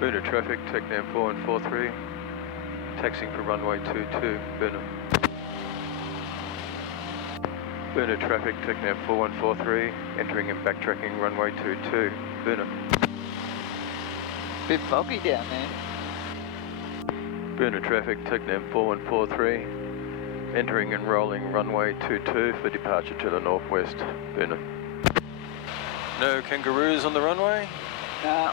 Booner traffic, TechNam 4143, taxiing for runway 22, Booner. Booner traffic, TechNam 4143, entering and backtracking runway 22, Booner. Bit foggy down there. Booner traffic, TechNam 4143, entering and rolling runway 22 for departure to the northwest, Booner. No kangaroos on the runway? No.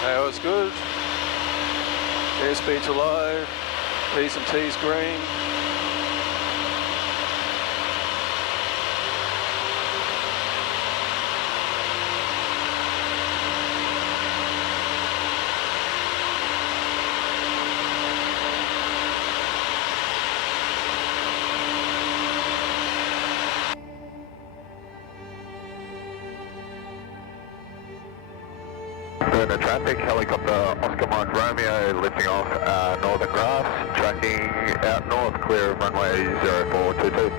Power's good. Airspeed's alive. P's and T's green. Booner traffic, helicopter Oscar Mike Romeo lifting off Northern Grass, tracking out north, clear of runway 0422.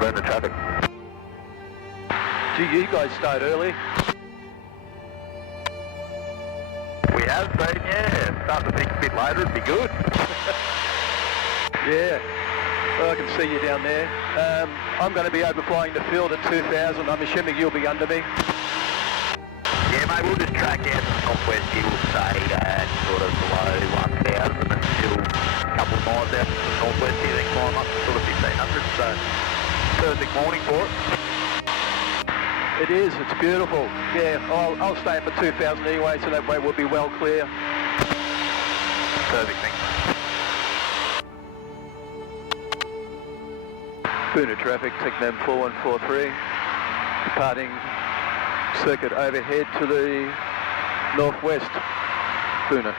Booner traffic. Gee, you guys start early. We have been, yeah. Starting to think a bit later, it'd be good. Yeah, well, I can see you down there. I'm going to be overflying the field at 2000. I'm assuming you'll be under me. Yeah, mate, we'll just track out to the northwest here, we'll say sort of below 1000 and still a couple of miles out to the northwest here, then climb up to sort of 1500, so perfect morning for it. It is, it's beautiful. Yeah, I'll stay for 2000 anyway, so that way we'll be well clear. Perfect, thanks. Booner traffic, TechNam 4143, departing circuit overhead to the northwest, Booner.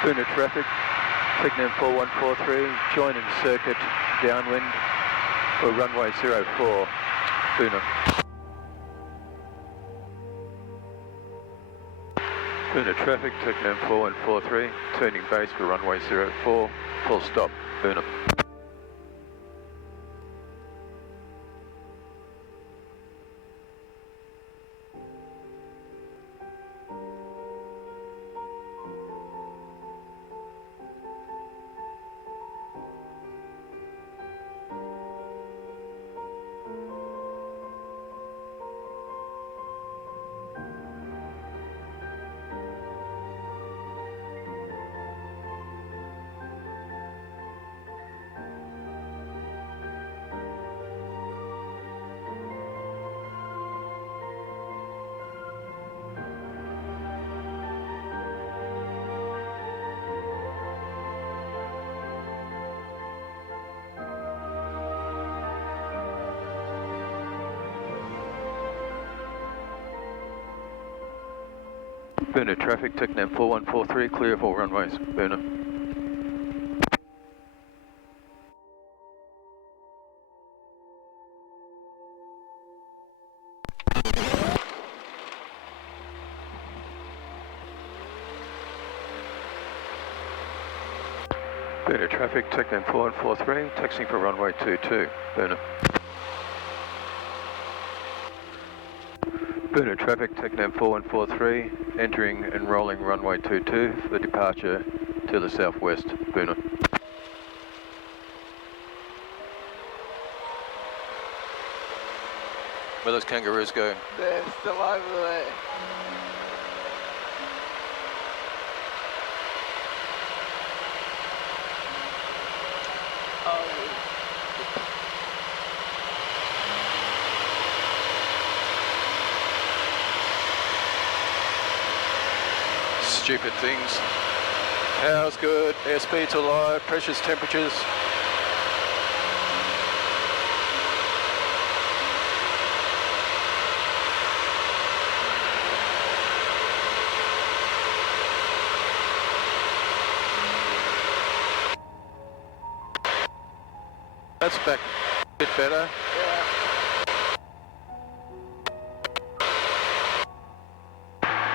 Booner traffic, TechNam 4143, joining circuit downwind for runway 04, Booner. Booner traffic, TechNam 4143, turning base for runway 04, full stop, Booner. Booner traffic, TechNam 4143, clear of all runways, Booner. Booner traffic, TechNam 4143, taxiing for runway 22, Booner. Booner traffic, TechNam 4143, entering and rolling runway 22 for departure to the southwest, Booner. Where those kangaroos go? They're still over there. Stupid things. Power's good, airspeed's alive, pressures, temperatures. That's back a bit better. Yeah.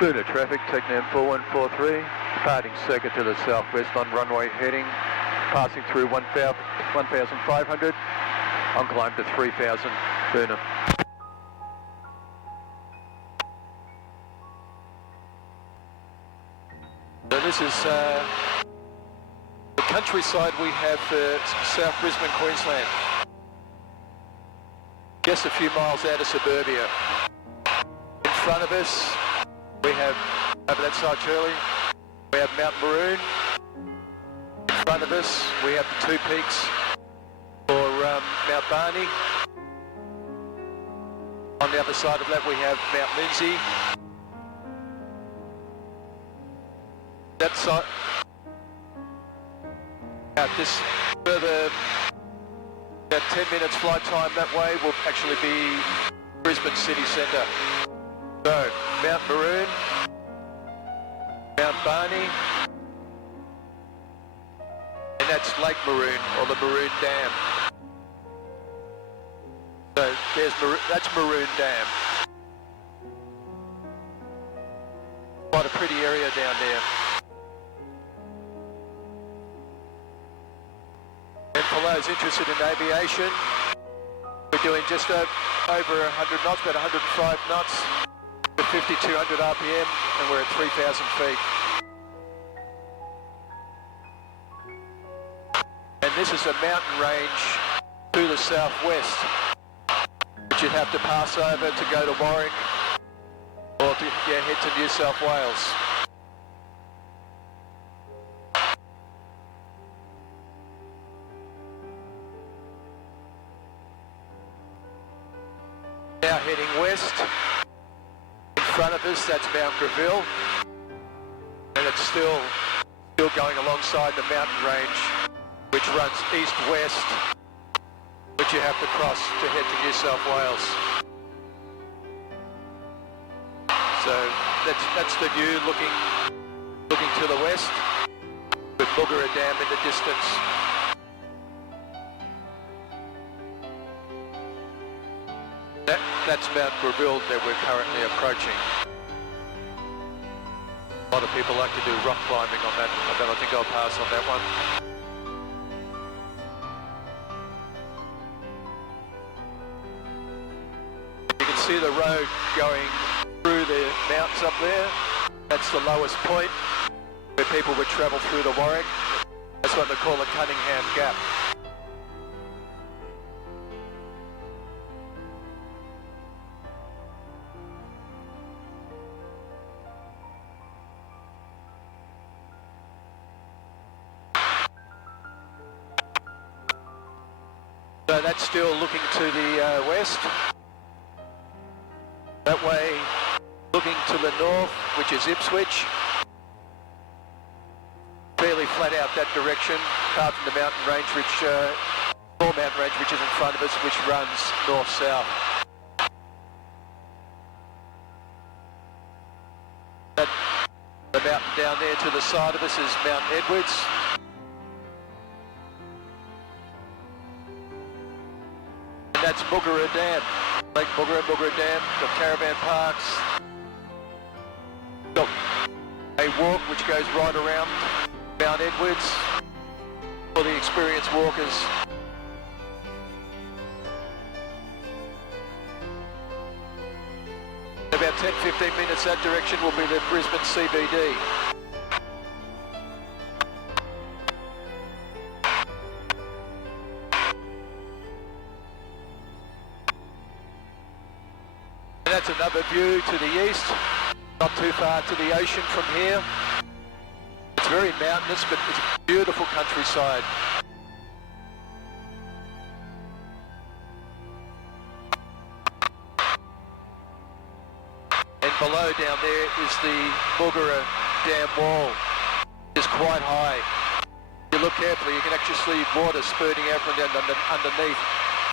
Boona traffic, TechNam 4143, departing circuit to the southwest on runway heading, passing through 1,500, on climb to 3,000, Boona. So this is the countryside we have for South Brisbane, Queensland. Just a few miles out of suburbia. In front of us, we have, over that side Shirley, we have Mount Maroon. In front of us, we have the two peaks for Mount Barney. On the other side of that, we have Mount Lindsay. That side, out this further, about 10 minutes flight time that way will actually be Brisbane city centre. So, Mount Maroon, Mount Barney, and that's Lake Maroon, or the Maroon Dam. So, that's Maroon Dam. Quite a pretty area down there. And for those interested in aviation, we're doing just over 100 knots, about 105 knots, with 5,200 RPM, and we're at 3,000 feet. And this is a mountain range to the southwest, which you'd have to pass over to go to Warwick, or to head to New South Wales. Now heading west, in front of us that's Mount Greville, and it's still going alongside the mountain range which runs east-west, which you have to cross to head to New South Wales. So that's the view looking to the west, with Boogerra Dam in the distance. That's Mount Greville that we're currently approaching. A lot of people like to do rock climbing on that, but I think I'll pass on that one. You can see the road going through the mountains up there. That's the lowest point where people would travel through to Warwick. That's what they call the Cunningham Gap. So that's still looking to the west. That way, looking to the north, which is Ipswich. Fairly flat out that direction, apart from the mountain range, small mountain range, which is in front of us, which runs north-south. The mountain down there to the side of us is Mount Edwards. That's Boogerra Dam, Lake Boogerra Dam, got caravan parks, got a walk which goes right around Mount Edwards for the experienced walkers. About 10-15 minutes that direction will be the Brisbane CBD. That's another view to the east, not too far to the ocean from here. It's very mountainous, but it's a beautiful countryside. And below down there is the Boogerra Dam wall. It's quite high. If you look carefully, you can actually see water spurting out from down underneath,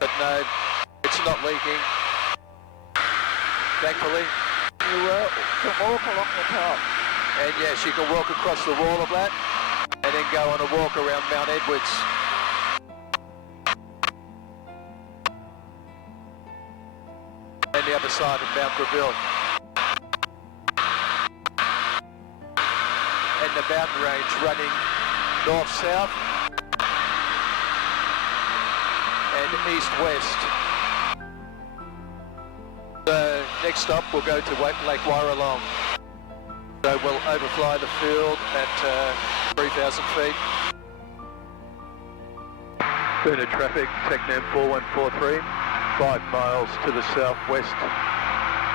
but no, it's not leaking. Thankfully. You can walk along the top. And yes, you can walk across the wall of that and then go on a walk around Mount Edwards. And the other side of Mount Greville. the mountain range running north-south and east-west. So next stop we'll go to Lake Warralong. So we'll overfly the field at 3,000 feet. Booner traffic, TechNam 4143, 5 miles to the southwest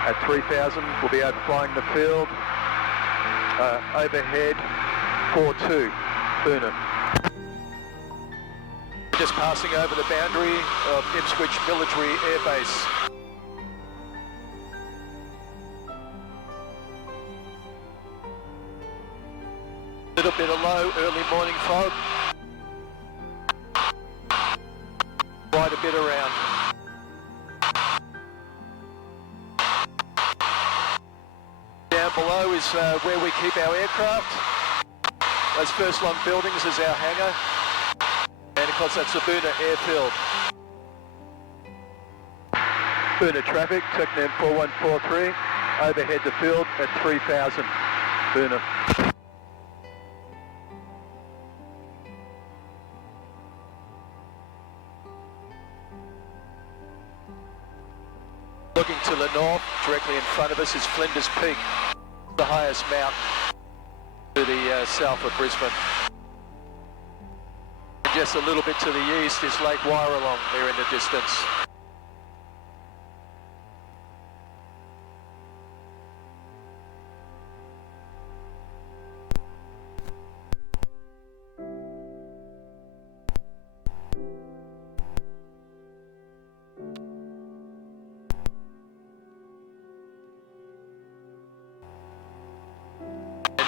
at 3,000. We'll be overflying the field. Overhead 42, Booner. Just passing over the boundary of Ipswich Military Air Base. Little bit of low early morning fog. Quite a bit around. Down below is where we keep our aircraft. Those first long buildings is our hangar. And of course that's the Booner Airfield. Booner traffic, TechNam 4143, overhead the field at 3,000, Booner. Looking to the north, directly in front of us is Flinders Peak, the highest mountain to the south of Brisbane. And just a little bit to the east is Lake Warralong there in the distance.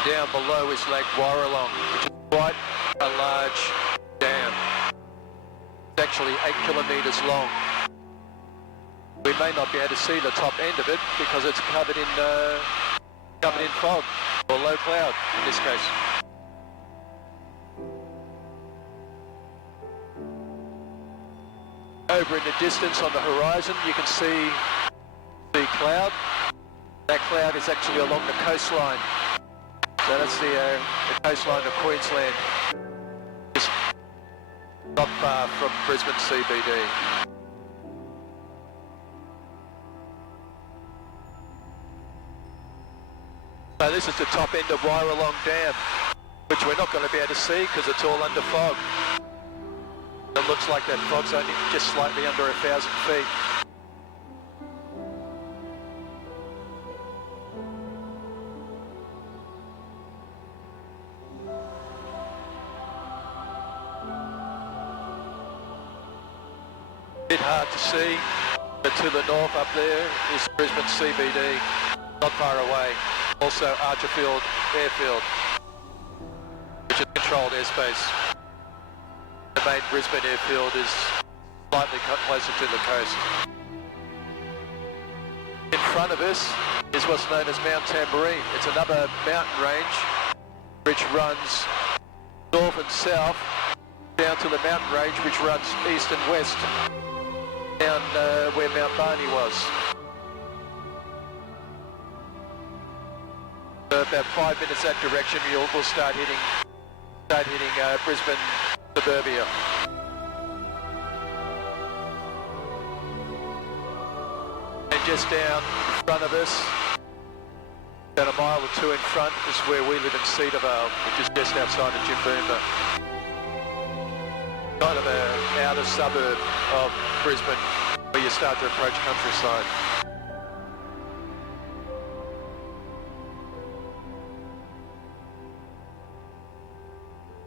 Down below is Lake Warralong, which is quite a large dam. It's actually 8 kilometres long. We may not be able to see the top end of it because it's covered in fog, or low cloud in this case. Over in the distance on the horizon you can see the cloud. That cloud is actually along the coastline. So that's the coastline of Queensland, just not far from Brisbane CBD. So this is the top end of Warralong Dam, which we're not going to be able to see because it's all under fog. It looks like that fog's only just slightly under 1,000 feet. Bit hard to see, but to the north up there is Brisbane CBD, not far away. Also Airfield, which is controlled airspace. The main Brisbane airfield is slightly closer to the coast. In front of us is what's known as Mount Tamborine. It's another mountain range which runs north and south down to the mountain range which runs east and west. Down where Mount Barney was. About 5 minutes that direction, we'll start hitting Brisbane suburbia. And just down in front of us, about a mile or two in front, is where we live in Cedarvale, which is just outside of Jimboomba. Kind of an outer suburb of Brisbane where you start to approach countryside.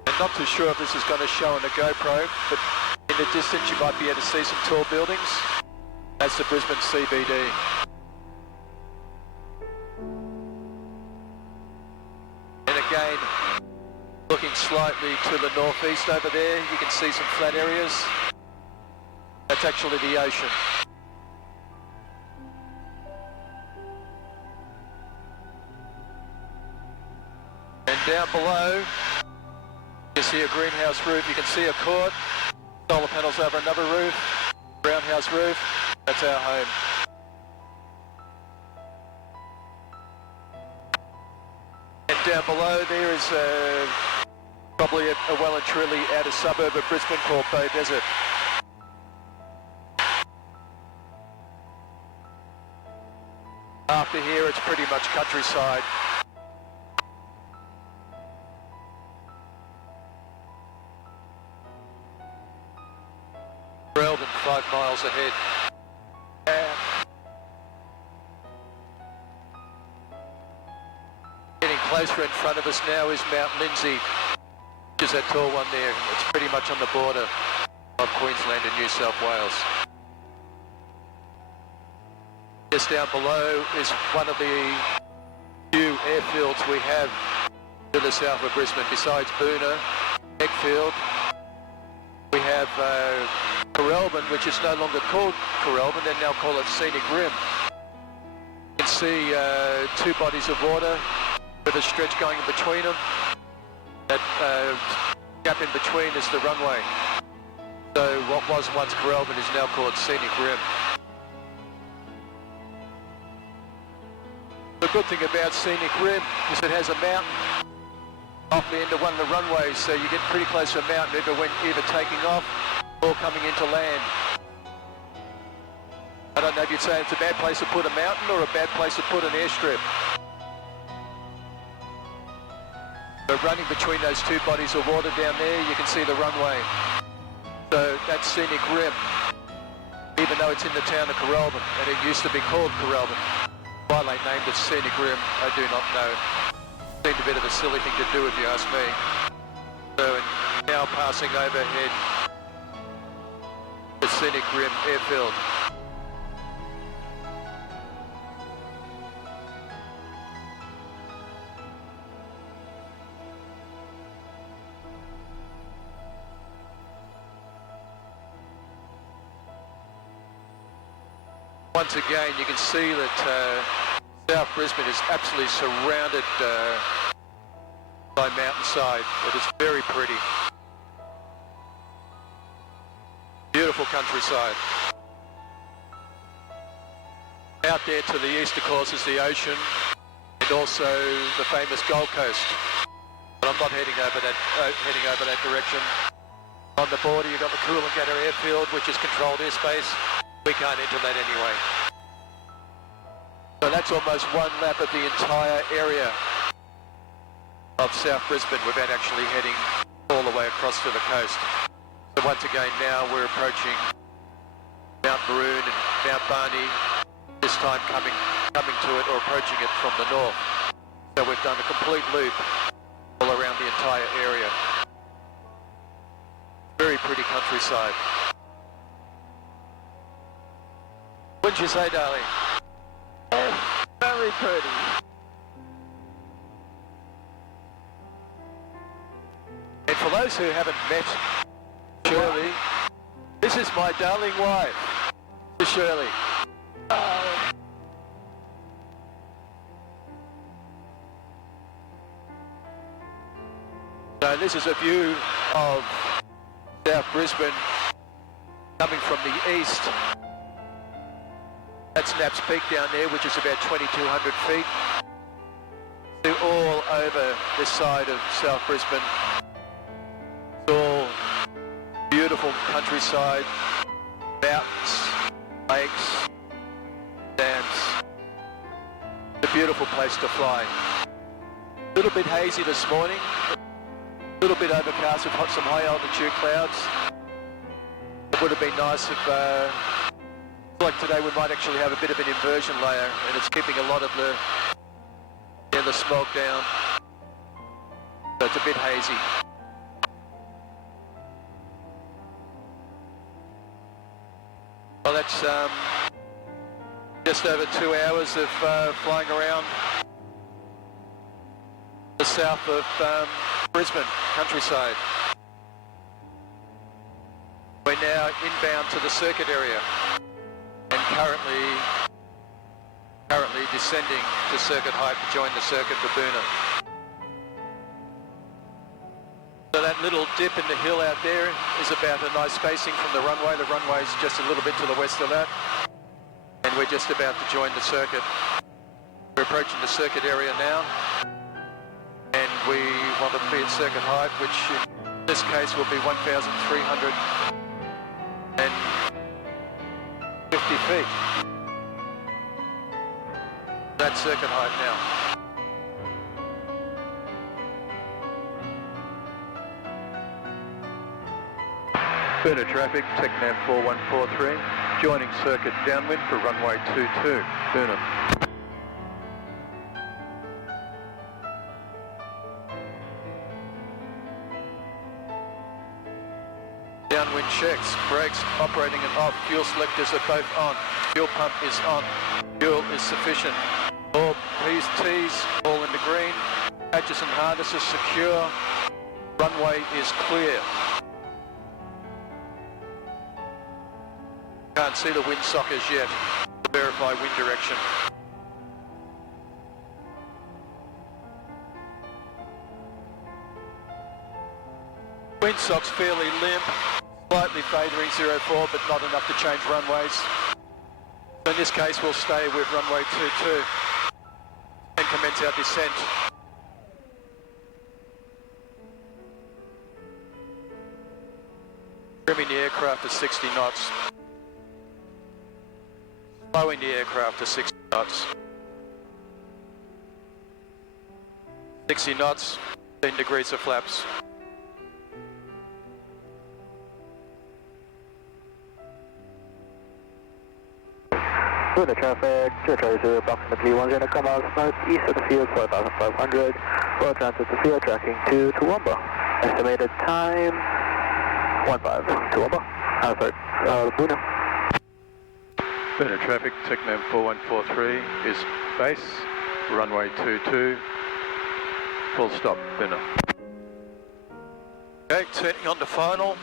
I'm not too sure if this is going to show on the GoPro, but in the distance you might be able to see some tall buildings. That's the Brisbane CBD. And again, looking slightly to the northeast over there, you can see some flat areas. That's actually the ocean. And down below, you see a greenhouse roof. You can see a court, solar panels over another roof, brown house roof. That's our home. And Down below there is probably a well and truly outer suburb of Brisbane called Bow Desert. After here it's pretty much countryside. Eldon 5 miles ahead. Getting closer in front of us now is Mount Lindsay, which is that tall one there. It's pretty much on the border of Queensland and New South Wales. Just down below is one of the few airfields we have to the south of Brisbane. Besides Boona, Airfield, we have Corralbin, which is no longer called Corralbin, they now call it Scenic Rim. You can see 2 bodies of water with a stretch going in between them. That gap in between is the runway. So what was once Corralbin is now called Scenic Rim. The good thing about Scenic Rim is it has a mountain off the end of one of the runways, so you get pretty close to a mountain either taking off or coming into land. I don't know if you'd say it's a bad place to put a mountain or a bad place to put an airstrip. But running between those 2 bodies of water down there, you can see the runway. So that's Scenic Rim, even though it's in the town of Corralbin, and it used to be called Corralbin. Why they named it Scenic Rim, I do not know. Seemed a bit of a silly thing to do if you ask me. So now passing overhead the Scenic Rim Airfield. Once again, you can see that South Brisbane is absolutely surrounded by mountainside. It is very pretty. Beautiful countryside. Out there to the east, of course, is the ocean and also the famous Gold Coast. But I'm not heading over that direction. On the border, you've got the Coolangatta Airfield, which is controlled airspace. We can't enter that anyway. So that's almost one lap of the entire area of South Brisbane without actually heading all the way across to the coast. So once again now we're approaching Mount Maroon and Mount Barney, this time coming to it or approaching it from the north. So we've done a complete loop all around the entire area. Very pretty countryside. Wouldn't you say, darling? Very pretty. And for those who haven't met Shirley, this is my darling wife, Shirley. So this is a view of South Brisbane coming from the east. That's Knapp's Peak down there, which is about 2,200 feet. To all over this side of South Brisbane. It's all beautiful countryside, mountains, lakes, dams. It's a beautiful place to fly. A little bit hazy this morning, a little bit overcast with some high altitude clouds. It would have been nice if like today we might actually have a bit of an inversion layer and it's keeping a lot of the smoke down. So it's a bit hazy. Well, that's just over 2 hours of flying around the south of Brisbane countryside. We're now inbound to the circuit area and currently descending to circuit height to join the circuit for Boona. So that little dip in the hill out there is about a nice spacing from the runway. The runway's just a little bit to the west of that. And we're just about to join the circuit. We're approaching the circuit area now. we want to be at circuit height, which in this case will be 1,350 feet. That's circuit height now. Burner traffic, TechNav 4143, joining circuit downwind for runway 22, Burnham. Downwind checks, brakes operating and off, fuel selectors are both on, fuel pump is on, fuel is sufficient. All P's, T's, all in the green, hatches and harnesses secure, runway is clear. Can't see the windsockers yet. Verify wind direction. Windsocks fairly limp, slightly favouring 04, but not enough to change runways. So in this case, we'll stay with runway 22 and commence our descent. Trimming the aircraft to 60 knots. Slowing the aircraft to 60 knots. 60 knots, 10 degrees of flaps. Burner traffic, Territory approximately 10 miles northeast of the field, 4,500. Royal Transit to field, tracking to Toowoomba. Estimated time, 15, Toowoomba. Burner. Burner traffic, TechNav 4143 is base, runway 22, full stop, Burner. Okay, turning on to final,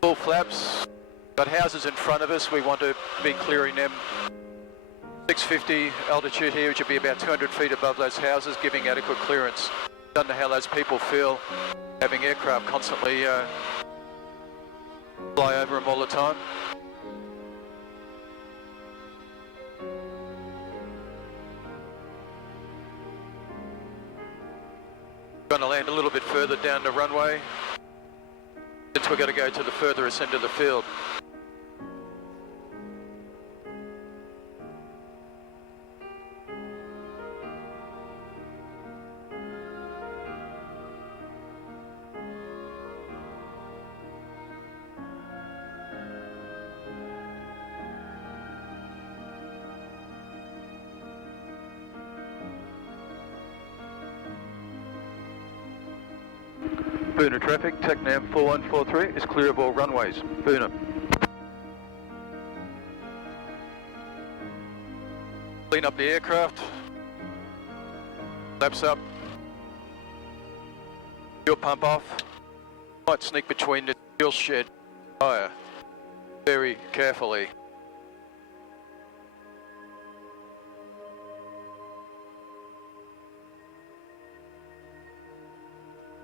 full flaps, got houses in front of us, we want to be clearing them. 650 altitude here, which would be about 200 feet above those houses, giving adequate clearance. Don't know how those people feel, having aircraft constantly fly over them all the time. Going to land a little bit further down the runway since we're going to go to the furthest end of the field. Burner traffic, TechNav 4143 is clear of all runways. Burner. Clean up the aircraft. Flaps up. Fuel pump off. Might sneak between the fuel shed and tyre. Very carefully.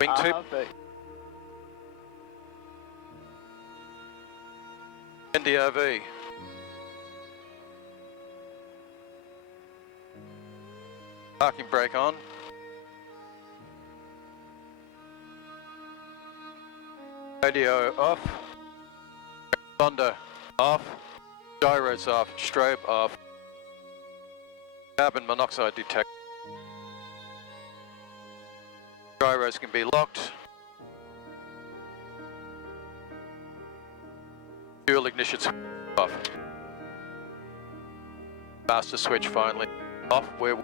Wingtip. NDRV. Parking brake on. Radio off. Transponder off. Gyros off. Strobe off. Carbon monoxide detector. Gyros can be locked. Fuel ignition off. Master switch finally off. We're